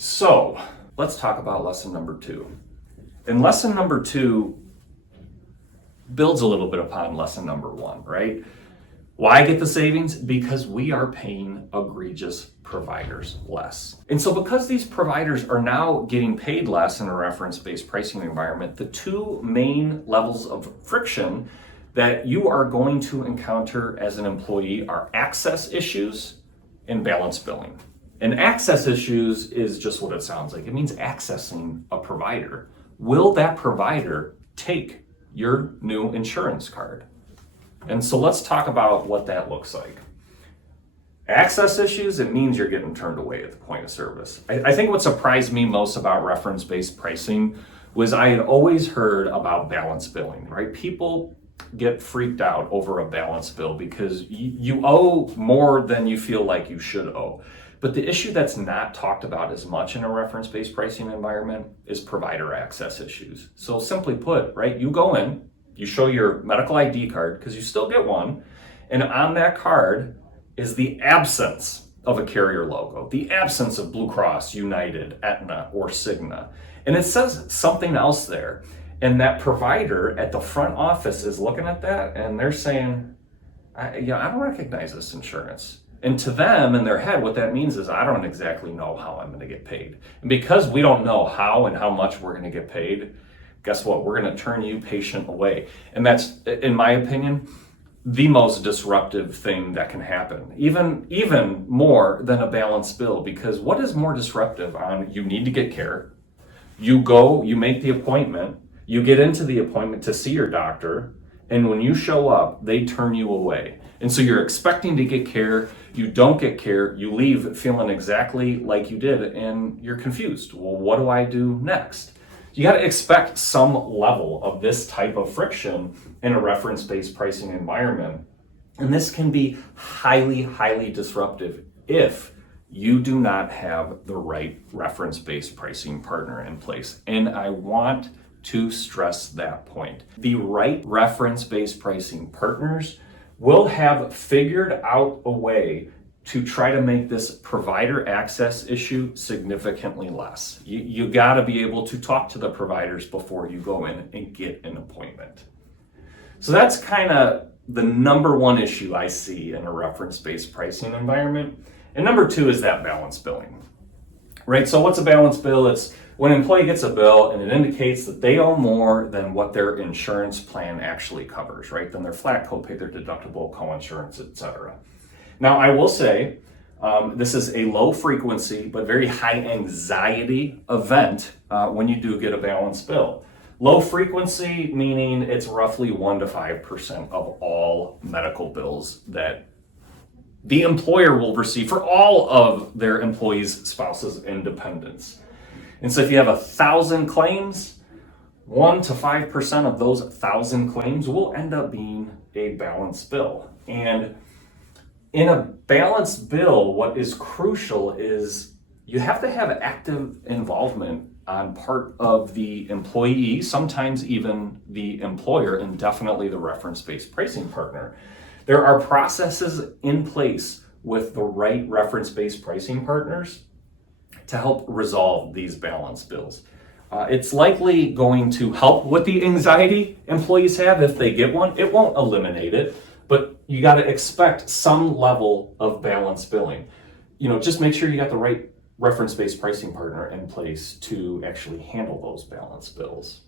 So let's talk about lesson number 2. And lesson number 2 builds a little bit upon lesson number 1, right? Why get the savings? Because we are paying egregious providers less. And so because these providers are now getting paid less in a reference-based pricing environment, the two main levels of friction that you are going to encounter as an employee are access issues and balance billing. And access issues is just what it sounds like. It means accessing a provider. Will that provider take your new insurance card? And so let's talk about what that looks like. Access issues, it means you're getting turned away at the point of service. I think what surprised me most about reference-based pricing was I had always heard about balance billing, right? People get freaked out over a balance bill because you owe more than you feel like you should owe. But the issue that's not talked about as much in a reference-based pricing environment is provider access issues. So simply put, right, you go in, you show your medical ID card, because you still get one, and on that card is the absence of a carrier logo, the absence of Blue Cross, United, Aetna, or Cigna. And it says something else there. And that provider at the front office is looking at that and they're saying, I don't recognize this insurance. And to them, in their head, what that means is I don't exactly know how I'm going to get paid. And because we don't know how and how much we're going to get paid, guess what? We're going to turn you, patient, away. And that's, in my opinion, the most disruptive thing that can happen. Even more than a balance bill, because what is more disruptive on you need to get care, you go, you make the appointment, you get into the appointment to see your doctor, and when you show up, they turn you away. And so you're expecting to get care, you don't get care, you leave feeling exactly like you did, and you're confused. Well, what do I do next? You got to expect some level of this type of friction in a reference-based pricing environment. And this can be highly, highly disruptive if you do not have the right reference-based pricing partner in place. And I want to stress that point. The right reference-based pricing partners will have figured out a way to try to make this provider access issue significantly less. You got to be able to talk to the providers before you go in and get an appointment. So that's kind of the number one issue I see in a reference-based pricing environment. And number 2 is that balance billing, right? So what's a balance bill? It's when an employee gets a bill and it indicates that they owe more than what their insurance plan actually covers, right? Than their flat copay, their deductible, co-insurance, etc. Now, I will say this is a low frequency but very high anxiety event when you do get a balance bill. Low frequency meaning it's roughly 1 to 5% of all medical bills that the employer will receive for all of their employees, spouses, and dependents. And so if you have 1,000 claims, 1 to 5% of those 1,000 claims will end up being a balance bill. And in a balanced bill, what is crucial is you have to have active involvement on part of the employee, sometimes even the employer, and definitely the reference-based pricing partner. There are processes in place with the right reference-based pricing partners to help resolve these balance bills. It's likely going to help with the anxiety employees have if they get one. It won't eliminate it, but you got to expect some level of balance billing. Just make sure you got the right reference-based pricing partner in place to actually handle those balance bills.